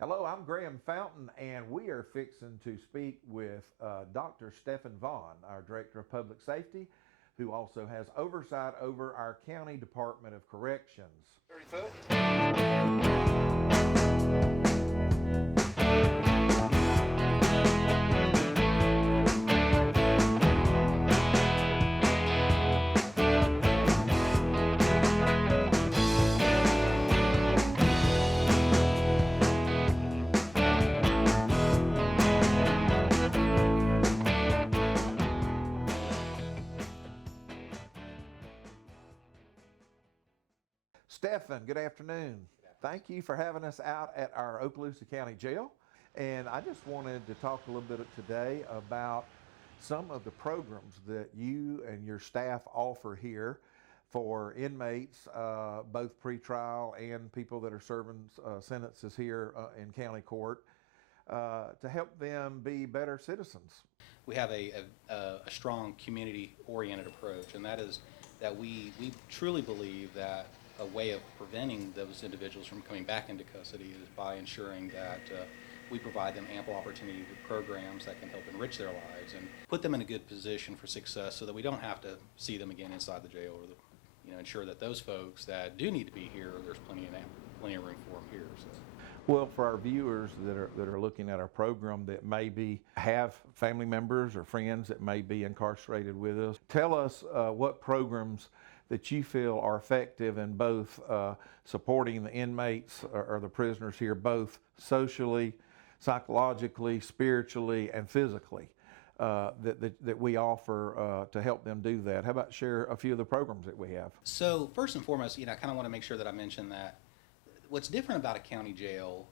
Hello, I'm Graham Fountain, and we are fixing to speak with Dr. Stefan Vaughn, our Director of Public Safety, who also has oversight over our County Department of Corrections. 30 foot. Stefan, good afternoon. Thank you for having us out at our Okaloosa County Jail. And I just wanted to talk a little bit today about some of the programs that you and your staff offer here for inmates, both pretrial and people that are serving sentences here in county court, to help them be better citizens. We have a strong community-oriented approach, and that is that we truly believe that a way of preventing those individuals from coming back into custody is by ensuring that we provide them ample opportunity with programs that can help enrich their lives and put them in a good position for success so that we don't have to see them again inside the jail, or ensure that those folks that do need to be here, there's plenty of room for them here. So. Well, for our viewers that are looking at our program that maybe have family members or friends that may be incarcerated with us, tell us what programs that you feel are effective in both supporting the inmates or the prisoners here, both socially, psychologically, spiritually, and physically, that we offer to help them do that. How about share a few of the programs that we have? So first and foremost, I kind of want to make sure that I mention that what's different about a county jail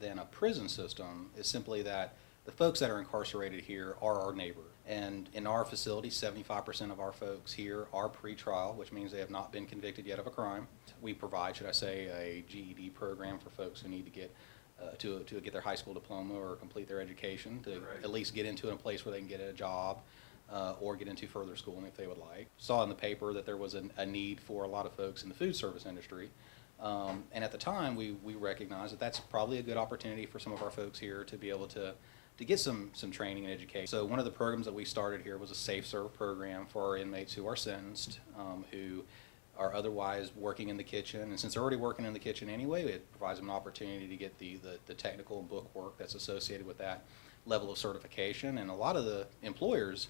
than a prison system is simply that the folks that are incarcerated here are our neighbor. And in our facility, 75% of our folks here are pretrial, which means they have not been convicted yet of a crime. We provide, should I say, a GED program for folks who need to get to get their high school diploma or complete their education to at least get into a place where they can get a job or get into further schooling if they would like. Saw in the paper that there was a need for a lot of folks in the food service industry. And at the time, we recognized that that's probably a good opportunity for some of our folks here to be able to get some training and education. So one of the programs that we started here was a Safe Serve program for our inmates who are sentenced, who are otherwise working in the kitchen. And since they're already working in the kitchen anyway, it provides them an opportunity to get the technical and book work that's associated with that level of certification. And a lot of the employers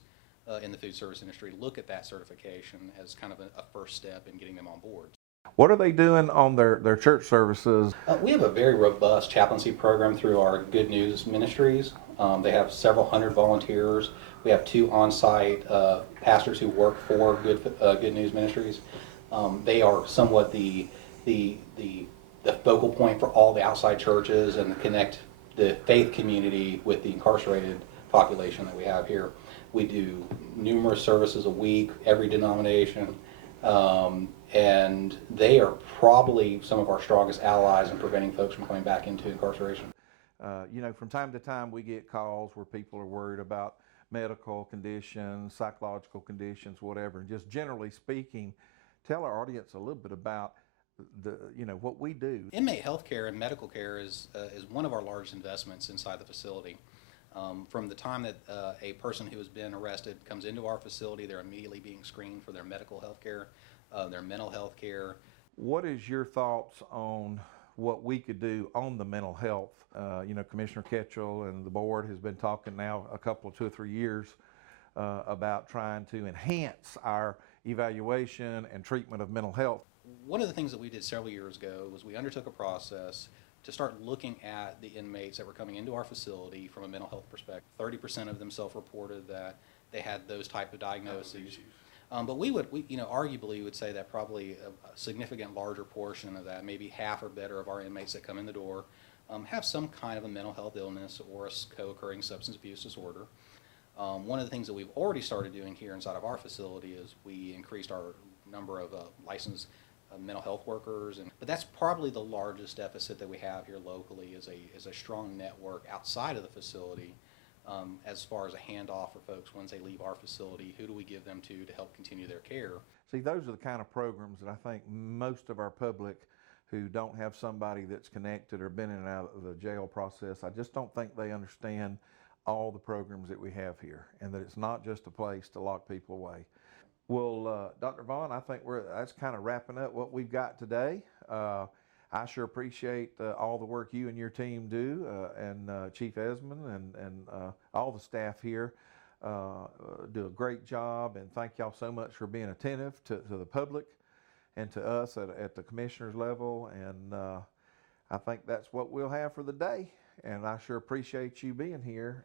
in the food service industry look at that certification as kind of a first step in getting them on board. What are they doing on their church services? We have a very robust chaplaincy program through our Good News Ministries. They have several hundred volunteers. We have 2 on-site pastors who work for Good News Ministries. They are somewhat the focal point for all the outside churches and connect the faith community with the incarcerated population that we have here. We do numerous services a week, every denomination. And they are probably some of our strongest allies in preventing folks from coming back into incarceration. From time to time we get calls where people are worried about medical conditions, psychological conditions, whatever. And just generally speaking, tell our audience a little bit about what we do. Inmate health care and medical care is one of our largest investments inside the facility. From the time that a person who has been arrested comes into our facility, they're immediately being screened for their medical health care, their mental health care. What is your thoughts on what we could do on the mental health? Commissioner Ketchell and the board has been talking now a couple of 2 or 3 years about trying to enhance our evaluation and treatment of mental health. One of the things that we did several years ago was we undertook a process to start looking at the inmates that were coming into our facility from a mental health perspective. 30% of them self-reported that they had those type of diagnoses. But we arguably would say that probably a significant larger portion of that, maybe half or better of our inmates that come in the door, have some kind of a mental health illness or a co-occurring substance abuse disorder. One of the things that we've already started doing here inside of our facility is we increased our number of licensed mental health workers, but that's probably the largest deficit that we have here locally is a strong network outside of the facility as far as a handoff for folks once they leave our facility. Who do we give them to help continue their care? See, those are the kind of programs that I think most of our public who don't have somebody that's connected or been in and out of the jail process, I just don't think they understand all the programs that we have here, and that it's not just a place to lock people away. Well, Dr. Vaughn, I think that's kind of wrapping up what we've got today. I sure appreciate all the work you and your team do, and Chief Esmond and all the staff here do a great job, and thank y'all so much for being attentive to the public and to us at the commissioner's level. And I think that's what we'll have for the day, and I sure appreciate you being here.